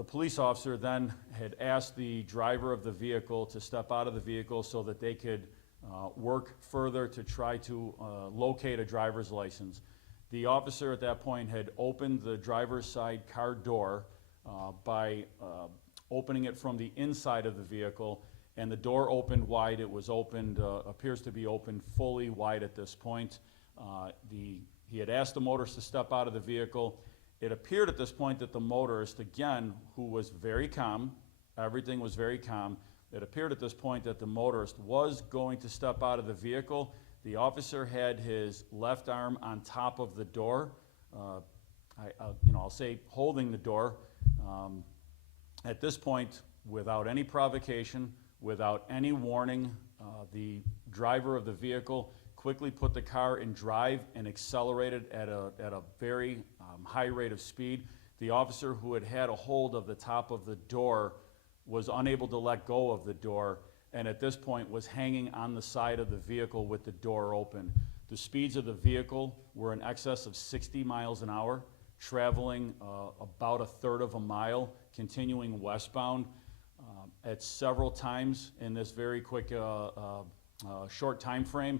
the police officer then had asked the driver of the vehicle to step out of the vehicle so that they could work further to try to locate a driver's license. The officer at that point had opened the driver's side car door by opening it from the inside of the vehicle, and the door opened wide. It was opened, appears to be opened fully wide at this point. He had asked the motorist to step out of the vehicle. It appeared at this point that the motorist, again, who was very calm, everything was very calm, it appeared at this point that the motorist was going to step out of the vehicle. The officer had his left arm on top of the door, I'll say holding the door. At this point, without any provocation, without any warning, the driver of the vehicle quickly put the car in drive and accelerated at a very high rate of speed. The officer who had a hold of the top of the door was unable to let go of the door, and at this point was hanging on the side of the vehicle with the door open. The speeds of the vehicle were in excess of 60 miles an hour, traveling about a third of a mile, continuing westbound. At several times in this very quick, short time frame,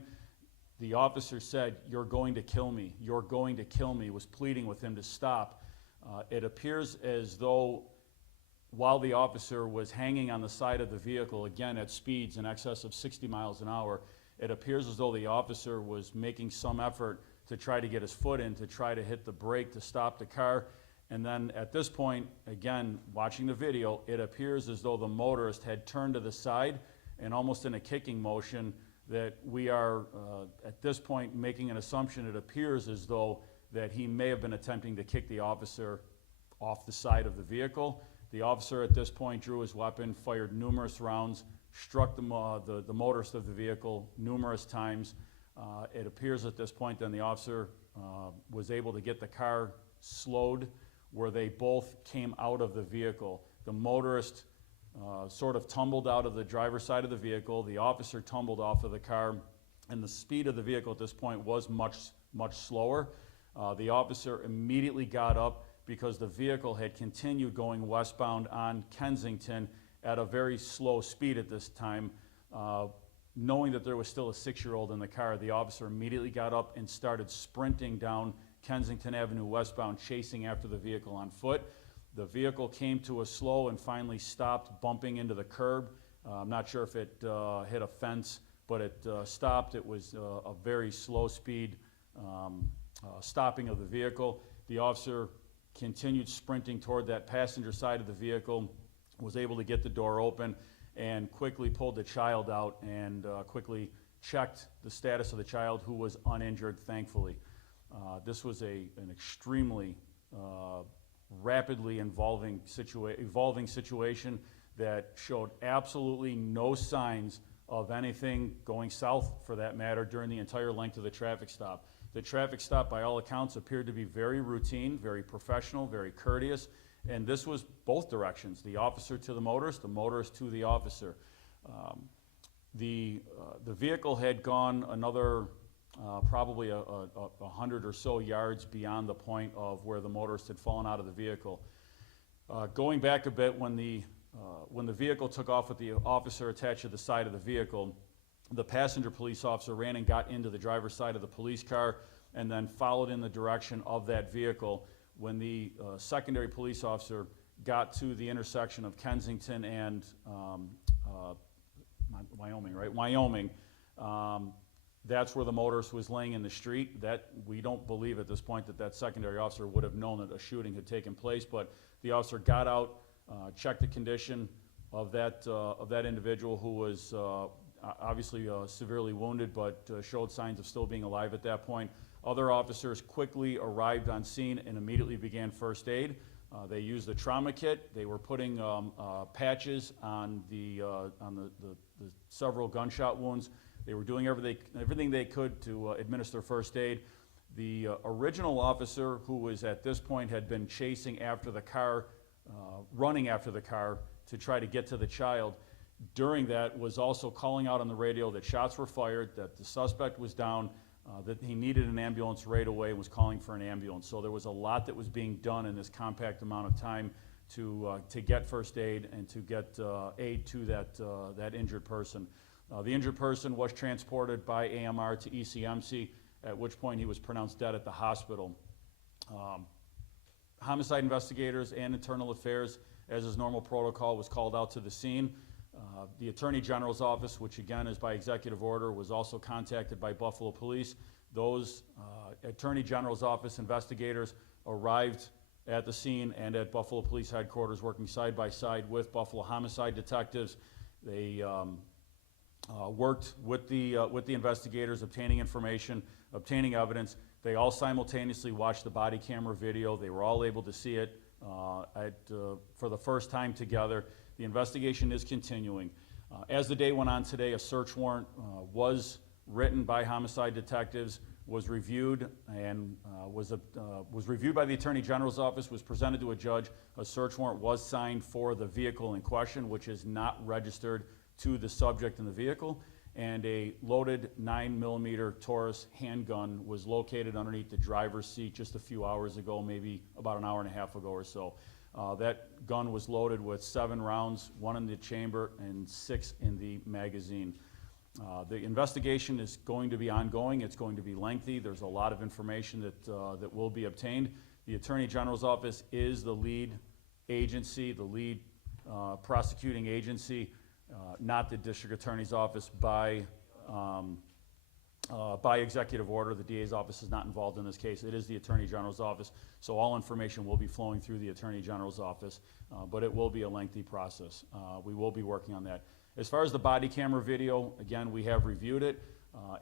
the officer said, "You're going to kill me, you're going to kill me," was pleading with him to stop. It appears as though while the officer was hanging on the side of the vehicle, again at speeds in excess of 60 miles an hour, it appears as though the officer was making some effort to try to get his foot in, to try to hit the brake to stop the car. And then at this point, again, watching the video, it appears as though the motorist had turned to the side and almost in a kicking motion, that we are at this point making an assumption. It appears as though that he may have been attempting to kick the officer off the side of the vehicle. The officer at this point drew his weapon, fired numerous rounds, struck the motorist of the vehicle numerous times. It appears at this point then the officer was able to get the car slowed where they both came out of the vehicle. The motorist sort of tumbled out of the driver's side of the vehicle. The officer tumbled off of the car, and the speed of the vehicle at this point was much, much slower. The officer immediately got up because the vehicle had continued going westbound on Kensington at a very slow speed at this time. Knowing that there was still a 6-year-old in the car, the officer immediately got up and started sprinting down Kensington Avenue westbound, chasing after the vehicle on foot. The vehicle came to a slow and finally stopped, bumping into the curb. I'm not sure if it hit a fence, but it stopped. It was a very slow speed stopping of the vehicle. The officer continued sprinting toward that passenger side of the vehicle, was able to get the door open, and quickly pulled the child out and quickly checked the status of the child, who was uninjured, thankfully. This was an extremely rapidly evolving situation that showed absolutely no signs of anything going south, for that matter, during the entire length of the traffic stop. The traffic stop, by all accounts, appeared to be very routine, very professional, very courteous, and this was both directions, the officer to the motorist to the officer. The vehicle had gone another probably 100 or so yards beyond the point of where the motorist had fallen out of the vehicle. Going back a bit, when the vehicle took off with the officer attached to the side of the vehicle, the passenger police officer ran and got into the driver's side of the police car and then followed in the direction of that vehicle. When the secondary police officer got to the intersection of Kensington and Wyoming, that's where the motorist was laying in the street. That we don't believe at this point that that secondary officer would have known that a shooting had taken place, but the officer got out, checked the condition of that individual, who was obviously severely wounded, but showed signs of still being alive at that point. Other officers quickly arrived on scene and immediately began first aid. They used the trauma kit. They were putting patches on the several gunshot wounds. They were doing everything they could to administer first aid. The original officer, who was at this point had been chasing after the car, running after the car to try to get to the child, during that was also calling out on the radio that shots were fired, that the suspect was down, that he needed an ambulance right away, and was calling for an ambulance. So there was a lot that was being done in this compact amount of time to get first aid and to get aid to that injured person. The injured person was transported by AMR to ECMC, at which point he was pronounced dead at the hospital. Homicide investigators and internal affairs, as is normal protocol, was called out to the scene. The Attorney General's office, which again is by executive order, was also contacted by Buffalo Police. Those Attorney General's office investigators arrived at the scene and at Buffalo Police headquarters, working side by side with Buffalo homicide detectives. They worked with the investigators, obtaining information, obtaining evidence. They all simultaneously watched the body camera video. They were all able to see it for the first time together. The investigation is continuing. As the day went on today, a search warrant was written by homicide detectives, was reviewed, and was reviewed by the Attorney General's office, was presented to a judge. A search warrant was signed for the vehicle in question, which is not registered to the subject in the vehicle, and a loaded 9mm Taurus handgun was located underneath the driver's seat just a few hours ago, maybe about an hour and a half ago or so. That gun was loaded with 7 rounds, 1 in the chamber and 6 in the magazine. The investigation is going to be ongoing. It's going to be lengthy. There's a lot of information that will be obtained. The Attorney General's office is the lead agency, the lead prosecuting agency, not the District Attorney's office by executive order. The DA's office is not involved in this case. It is the Attorney General's office, so all information will be flowing through the Attorney General's office, but it will be a lengthy process. We will be working on that. As far as the body camera video, again, we have reviewed it.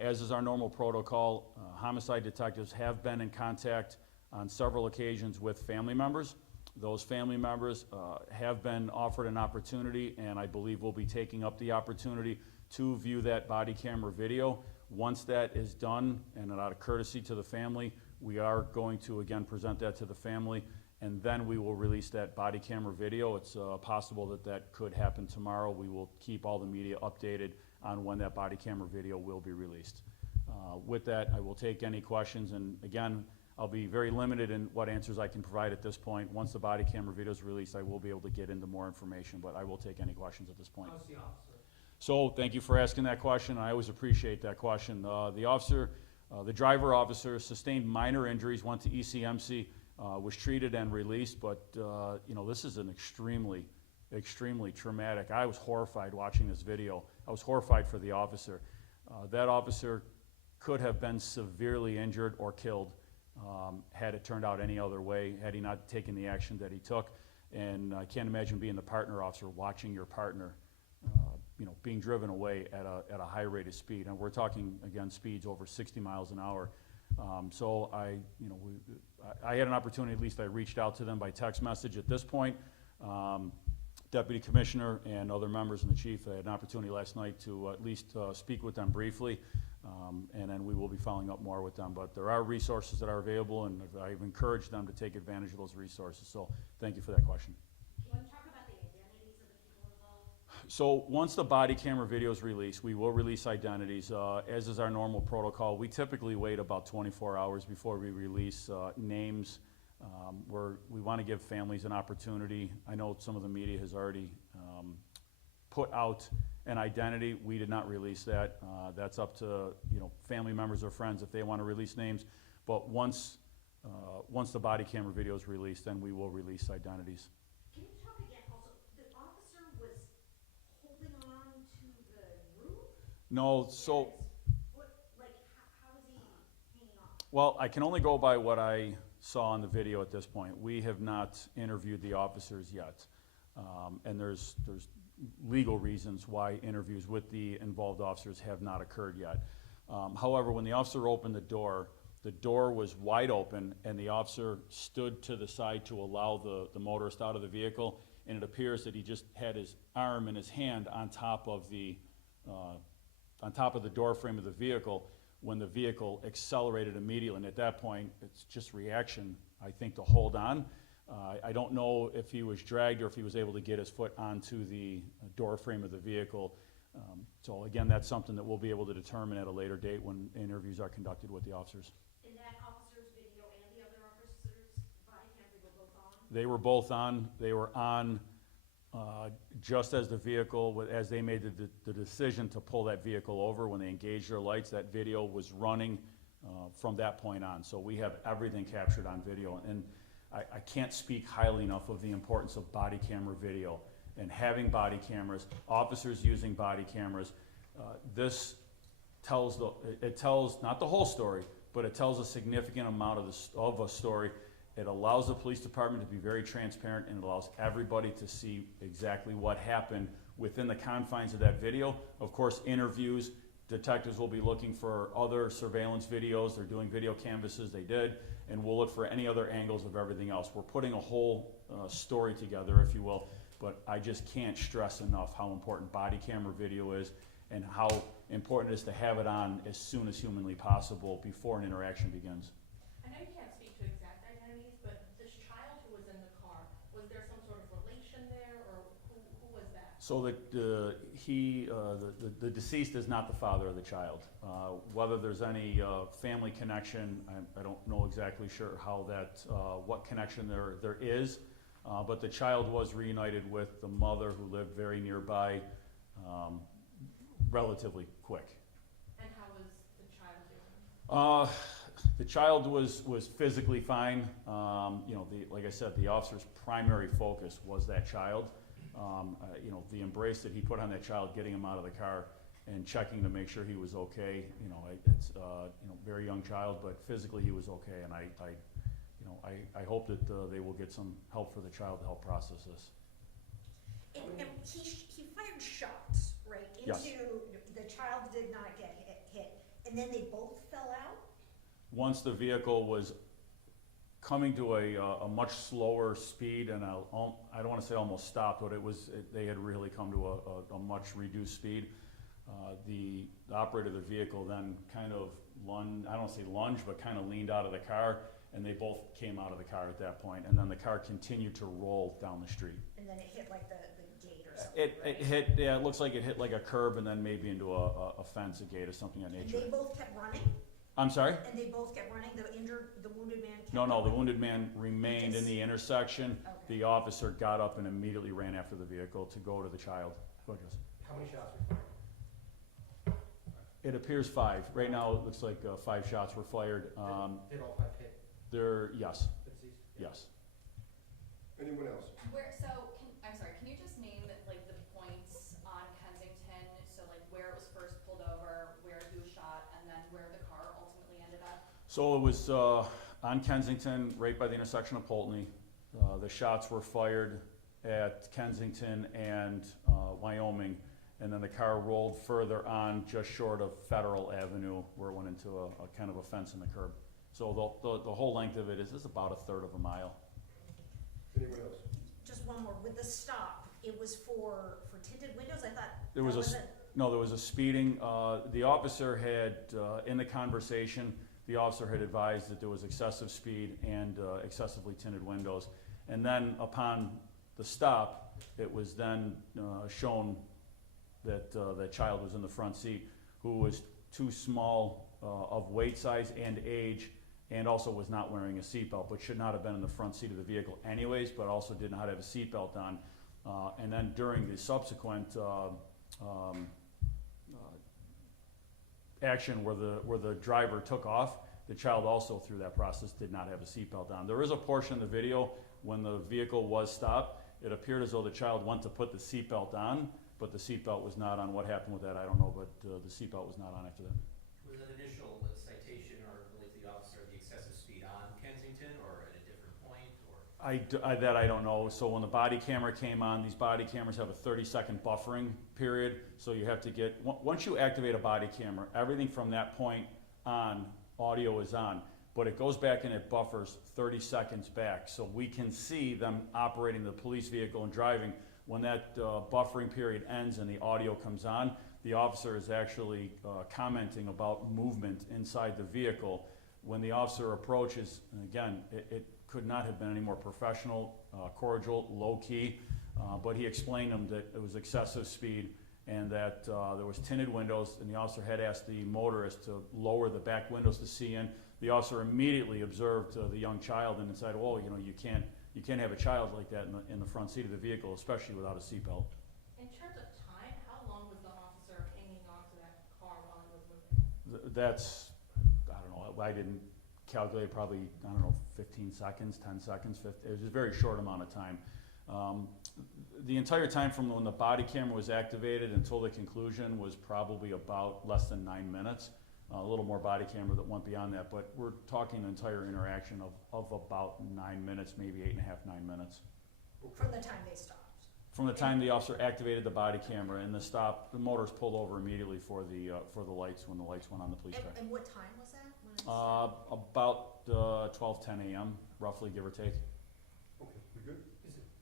As is our normal protocol, homicide detectives have been in contact on several occasions with family members. Those family members have been offered an opportunity, and I believe will be taking up the opportunity to view that body camera video. Once that is done, and out of courtesy to the family, we are going to again present that to the family, and then we will release that body camera video. It's possible that that could happen tomorrow. We will keep all the media updated on when that body camera video will be released. With that, I will take any questions, and again, I'll be very limited in what answers I can provide at this point. Once the body camera video is released, I will be able to get into more information, but I will take any questions at this point. How's the officer? So thank you for asking that question. I always appreciate that question. The driver officer sustained minor injuries, went to ECMC, was treated and released, but you know, this is an extremely traumatic. I was horrified watching this video. I was horrified for the officer. That officer could have been severely injured or killed had it turned out any other way, had he not taken the action that he took. And I can't imagine being the partner officer watching your partner you know, being driven away at a high rate of speed. And we're talking, again, speeds over 60 miles an hour. So I had an opportunity, at least I reached out to them by text message at this point. Deputy Commissioner and other members and the chief, I had an opportunity last night to at least speak with them briefly, and then we will be following up more with them. But there are resources that are available, and I've encouraged them to take advantage of those resources. So thank you for that question. Can you talk about the identities of the people involved? So once the body camera video is released, we will release identities. As is our normal protocol, we typically wait about 24 hours before we release names. We want to give families an opportunity. I know some of the media has already put out an identity. We did not release that. That's up to family members or friends if they want to release names. But once the body camera video is released, then we will release identities. Can you talk again? Also, the officer was holding on to the roof? No, so. How is he hanging on? Well, I can only go by what I saw in the video at this point. We have not interviewed the officers yet. And there's legal reasons why interviews with the involved officers have not occurred yet. However, when the officer opened the door was wide open, and the officer stood to the side to allow the motorist out of the vehicle, and it appears that he just had his arm and his hand on top of the door frame of the vehicle when the vehicle accelerated immediately. And at that point, it's just reaction, I think, to hold on. I don't know if he was dragged or if he was able to get his foot onto the door frame of the vehicle. So again, that's something that we'll be able to determine at a later date when interviews are conducted with the officers. In that officer's video and the other officer's body cam, they were both on? They were both on. They were on just as the vehicle, as they made the decision to pull that vehicle over. When they engaged their lights, that video was running from that point on. So we have everything captured on video. And I can't speak highly enough of the importance of body camera video and having body cameras, officers using body cameras. This tells it tells not the whole story, but it tells a significant amount of a story. It allows the police department to be very transparent, and it allows everybody to see exactly what happened within the confines of that video. Of course, interviews, detectives will be looking for other surveillance videos. They're doing video canvasses, they did, and we'll look for any other angles of everything else. We're putting a whole story together, if you will, but I just can't stress enough how important body camera video is and how important it is to have it on as soon as humanly possible before an interaction begins. I know you can't speak to exact identities, but this child who was in the car, was there some sort of relation there, or who was that? So the deceased is not the father of the child. Whether there's any family connection, I don't know exactly sure how that, what connection there is, but the child was reunited with the mother who lived very nearby relatively quick. And how was the child doing? The child was physically fine. You know, like I said, the officer's primary focus was that child. You know, the embrace that he put on that child, getting him out of the car and checking to make sure he was okay. You know, it's you know, very young child, but physically he was okay. And I hope that they will get some help for the child to help process this. And he fired shots, right, into, Yes. the child did not get hit, and then they both fell out? Once the vehicle was coming to a much slower speed, and I don't want to say almost stopped, but they had really come to a much reduced speed. The operator of the vehicle then kind of I don't say lunge, but kind of leaned out of the car, and they both came out of the car at that point, and then the car continued to roll down the street. And then it hit like the gate or something, It hit, yeah, it looks like it hit like a curb and then maybe into a fence, a gate, or something of that And nature. they both kept running? I'm sorry? And they both kept running, the wounded man kept No, the running? wounded man remained in the intersection. Okay. The officer got up and immediately ran after the vehicle to go to the child. Go ahead, Jesse. How many shots were fired? It appears 5. Right now, it looks like 5 shots were fired. Did all 5 hit Yes, the deceased? yes. Anyone else? I'm sorry, can you just name like the points on Kensington, so like where it was first pulled over, where he was shot, and then where the car ultimately ended up? So it was on Kensington, right by the intersection of Poultney. The shots were fired at Kensington and Wyoming, and then the car rolled further on just short of Federal Avenue, where it went into a kind of a fence in the curb. So the whole length of it is about 1/3 of a mile. Anyone else? Just one more, with the stop, it was for tinted windows, I thought There was that a was s- it. No, there was a speeding. The officer had, in the conversation, the officer had advised that there was excessive speed and excessively tinted windows. And then upon the stop, it was then shown that the child was in the front seat, who was too small of weight size and age, and also was not wearing a seatbelt, but should not have been in the front seat of the vehicle anyways, but also did not have a seatbelt on. And then during the subsequent action where the driver took off, the child also through that process did not have a seatbelt on. There is a portion of the video when the vehicle was stopped. It appeared as though the child went to put the seatbelt on, but the seatbelt was not on. What happened with that, I don't know, but the seatbelt was not on after that. Was that initial citation or belief the officer the excessive speed on Kensington or at a different point, or? That I don't know. So when the body camera came on, these body cameras have a 30-second buffering period. So you have to get, once you activate a body camera, everything from that point on, audio is on. But it goes back and it buffers 30 seconds back. So we can see them operating the police vehicle and driving. When that buffering period ends and the audio comes on, the officer is actually commenting about movement inside the vehicle. When the officer approaches, and again, it could not have been any more professional, cordial, low-key, but he explained to them that it was excessive speed and that there was tinted windows, and the officer had asked the motorist to lower the back windows to see in. The officer immediately observed the young child and decided, well, you know, you can't you can't have a child like that in the front seat of the vehicle, especially without a seatbelt. In terms of time, how long was the officer hanging on to that car while it was moving? That's, I don't know, I didn't calculate, probably, I don't know, 15 seconds, 10 seconds, it was a very short amount of time. The entire time from when the body camera was activated until the conclusion was probably about less than 9 minutes. A little more body camera that went beyond that, but we're talking an entire interaction of about 9 minutes, maybe 8.5, 9 minutes. From the time they stopped. From the time the officer activated the body camera and the motors pulled over immediately for the lights, when the lights went on the police car. And what time was that? When it stopped? About 12:10 a.m., roughly, give or take. Okay, we good?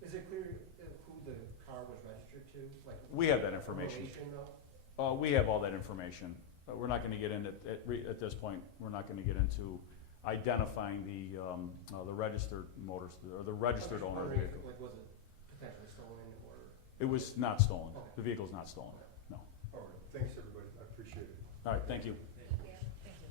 Is it clear who the car was registered to? Like, We have that information. relation though? We have all that information. We're not gonna get into, at this point, we're not gonna get into identifying the registered motors, or the registered owner of the vehicle. Like, was it potentially stolen or? It was not stolen. Okay. The vehicle's not stolen. No. All right, thanks, everybody, I appreciate it. All right, thank you. Yeah, thank you.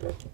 Thank you.